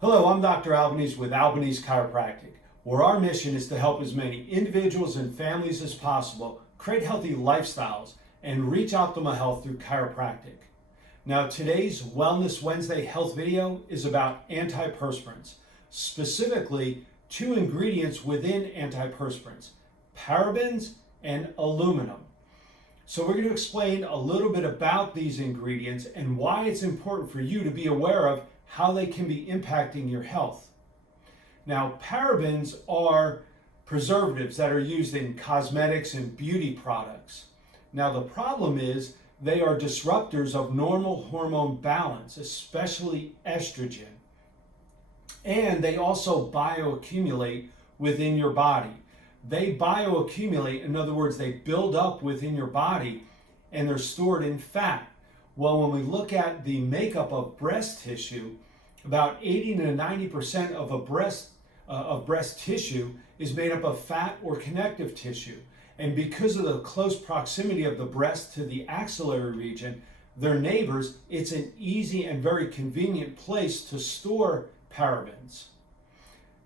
Hello, I'm Dr. Albanese with Albanese Chiropractic, where our mission is to help as many individuals and families as possible create healthy lifestyles and reach optimal health through chiropractic. Now, today's Wellness Wednesday health video is about antiperspirants, specifically two ingredients within antiperspirants, parabens and aluminum. So we're going to explain a little bit about these ingredients and why it's important for you to be aware of how they can be impacting your health. Now, parabens are preservatives that are used in cosmetics and beauty products. Now, the problem is they are disruptors of normal hormone balance, especially estrogen. And they also bioaccumulate within your body. They bioaccumulate, in other words, they build up within your body and they're stored in fat. Well, when we look at the makeup of breast tissue, about 80 to 90% of breast tissue is made up of fat or connective tissue. And because of the close proximity of the breast to the axillary region, their neighbors, it's an easy and very convenient place to store parabens.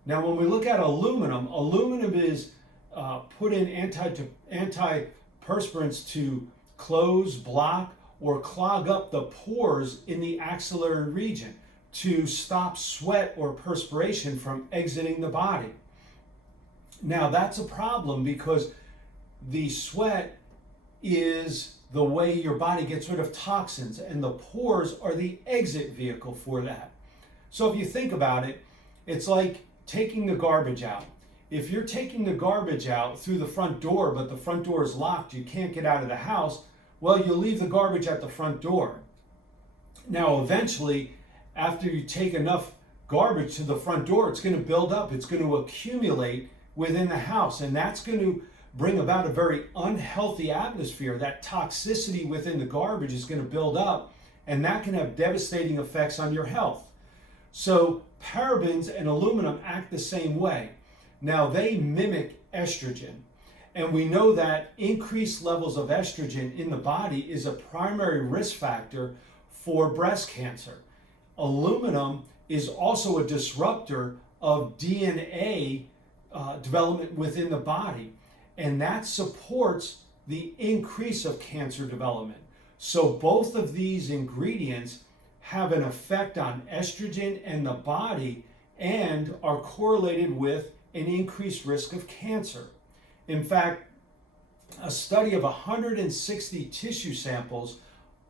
Now, when we look at aluminum, aluminum is put in antiperspirants to close, block, or clog up the pores in the axillary region to stop sweat or perspiration from exiting the body. Now, that's a problem because the sweat is the way your body gets rid of toxins, and the pores are the exit vehicle for that. So if you think about it, it's like taking the garbage out. If you're taking the garbage out through the front door, but the front door is locked, you can't get out of the house, well, you'll leave the garbage at the front door. Now, eventually, after you take enough garbage to the front door, it's going to build up, it's going to accumulate within the house, and that's going to bring about a very unhealthy atmosphere. That toxicity within the garbage is going to build up, and that can have devastating effects on your health. So parabens and aluminum act the same way. Now, they mimic estrogen. And we know that increased levels of estrogen in the body is a primary risk factor for breast cancer. Aluminum is also a disruptor of DNA development within the body, and that supports the increase of cancer development. So both of these ingredients have an effect on estrogen and the body and are correlated with an increased risk of cancer. In fact, a study of 160 tissue samples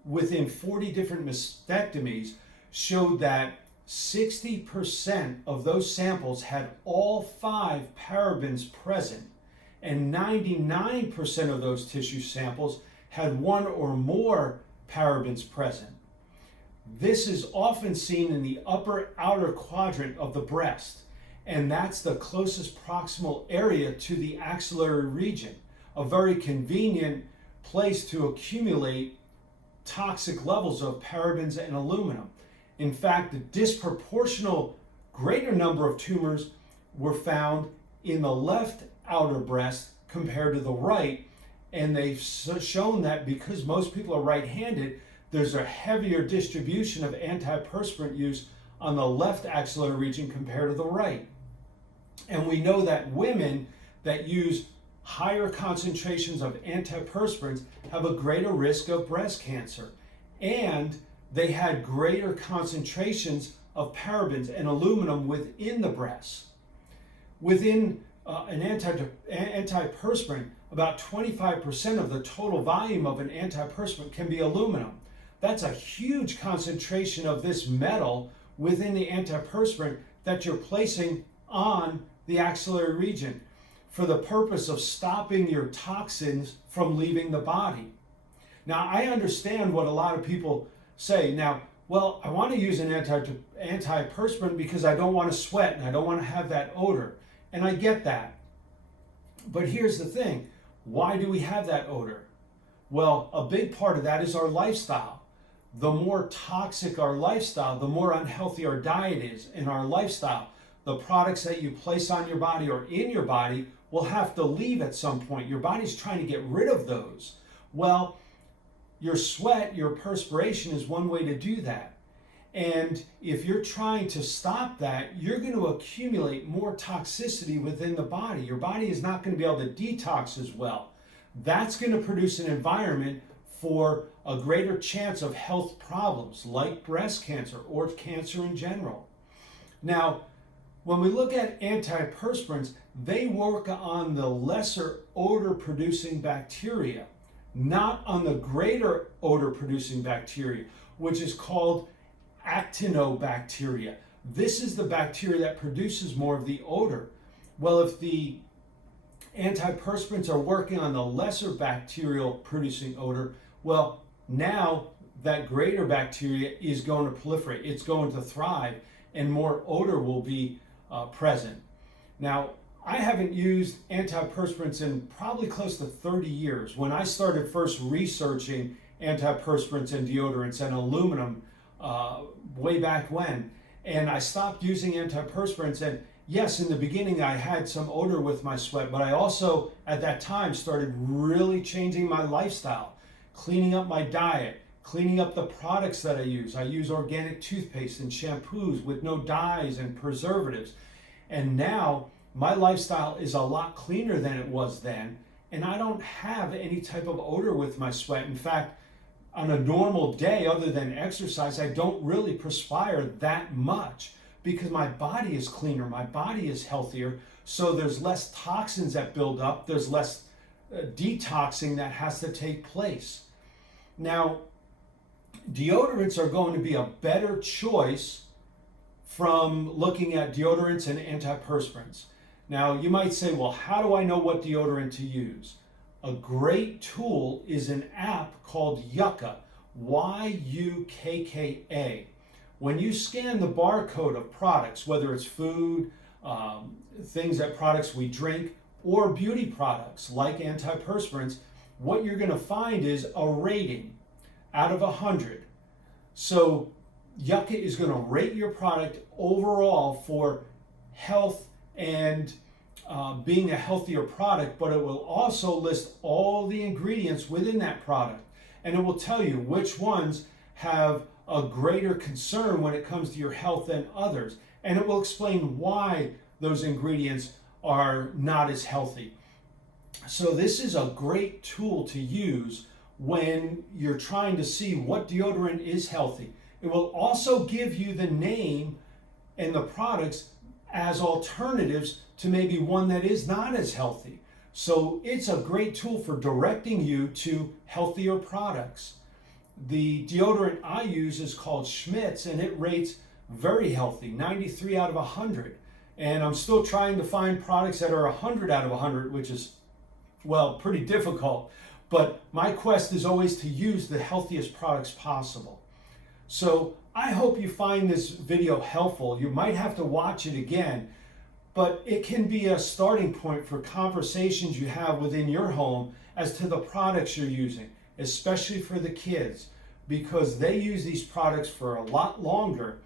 within 40 different mastectomies showed that 60% of those samples had all 5 parabens present, and 99% of those tissue samples had 1 or more parabens present. This is often seen in the upper outer quadrant of the breast, and that's the closest proximal area to the axillary region, a very convenient place to accumulate toxic levels of parabens and aluminum. In fact, the disproportional greater number of tumors were found in the left outer breast compared to the right, and they've shown that because most people are right-handed, there's a heavier distribution of antiperspirant use on the left axillary region compared to the right. And we know that women that use higher concentrations of antiperspirants have a greater risk of breast cancer, and they had greater concentrations of parabens and aluminum within the breast. Within an antiperspirant, about 25% of the total volume of an antiperspirant can be aluminum. That's a huge concentration of this metal within the antiperspirant that you're placing on the axillary region for the purpose of stopping your toxins from leaving the body. Now, I understand what a lot of people say. Now, well, I want to use an antiperspirant because I don't want to sweat and I don't want to have that odor. And I get that. But here's the thing. Why do we have that odor? Well, a big part of that is our lifestyle. The more toxic our lifestyle, the more unhealthy our diet is and our lifestyle. The products that you place on your body or in your body will have to leave at some point. Your body's trying to get rid of those. Well, your sweat, your perspiration is one way to do that. And if you're trying to stop that, you're going to accumulate more toxicity within the body. Your body is not going to be able to detox as well. That's going to produce an environment for a greater chance of health problems like breast cancer or cancer in general. Now, when we look at antiperspirants, they work on the lesser odor-producing bacteria, not on the greater odor-producing bacteria, which is called actinobacteria. This is the bacteria that produces more of the odor. Well, if the antiperspirants are working on the lesser bacterial producing odor, well, now that greater bacteria is going to proliferate. It's going to thrive, and more odor will be present. Now, I haven't used antiperspirants in probably close to 30 years. When I started first researching antiperspirants and deodorants and aluminum way back when, and I stopped using antiperspirants, and yes, in the beginning I had some odor with my sweat, but I also at that time started really changing my lifestyle, cleaning up my diet, cleaning up the products that I use. I use organic toothpaste and shampoos with no dyes and preservatives. And now my lifestyle is a lot cleaner than it was then, and I don't have any type of odor with my sweat. In fact, on a normal day, other than exercise, I don't really perspire that much because my body is cleaner, my body is healthier, so there's less toxins that build up, there's less detoxing that has to take place. Now, deodorants are going to be a better choice from looking at deodorants and antiperspirants. Now, you might say, well, how do I know what deodorant to use? A great tool is an app called Yucca, Y-U-K-K-A. When you scan the barcode of products, whether it's food, products we drink, or beauty products like antiperspirants, what you're going to find is a rating out of 100. So Yucca is going to rate your product overall for health and being a healthier product, but it will also list all the ingredients within that product. And it will tell you which ones have a greater concern when it comes to your health than others. And it will explain why those ingredients are not as healthy. So this is a great tool to use when you're trying to see what deodorant is healthy. It will also give you the name and the products as alternatives to maybe one that is not as healthy. So it's a great tool for directing you to healthier products. The deodorant I use is called Schmidt's, and it rates very healthy, 93 out of 100. And I'm still trying to find products that are 100 out of 100, which is, well, pretty difficult. But my quest is always to use the healthiest products possible. So I hope you find this video helpful. You might have to watch it again, but it can be a starting point for conversations you have within your home as to the products you're using, especially for the kids, because they use these products for a lot longer,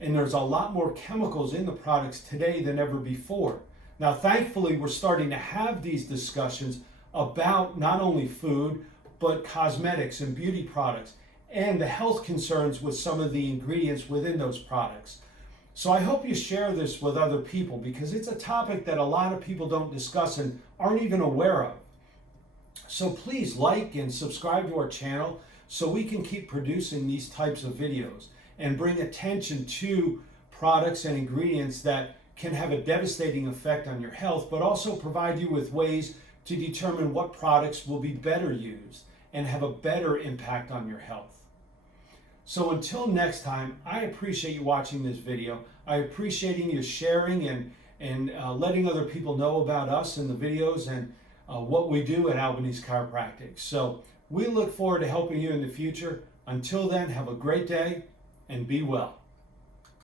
and there's a lot more chemicals in the products today than ever before. Now, thankfully, we're starting to have these discussions about not only food, but cosmetics and beauty products, and the health concerns with some of the ingredients within those products. So I hope you share this with other people, because it's a topic that a lot of people don't discuss and aren't even aware of. So please like and subscribe to our channel so we can keep producing these types of videos and bring attention to products and ingredients that can have a devastating effect on your health, but also provide you with ways to determine what products will be better used and have a better impact on your health. So until next time, I appreciate you watching this video. I appreciate you sharing and letting other people know about us and the videos and what we do at Albanese Chiropractic. So we look forward to helping you in the future. Until then, have a great day and be well.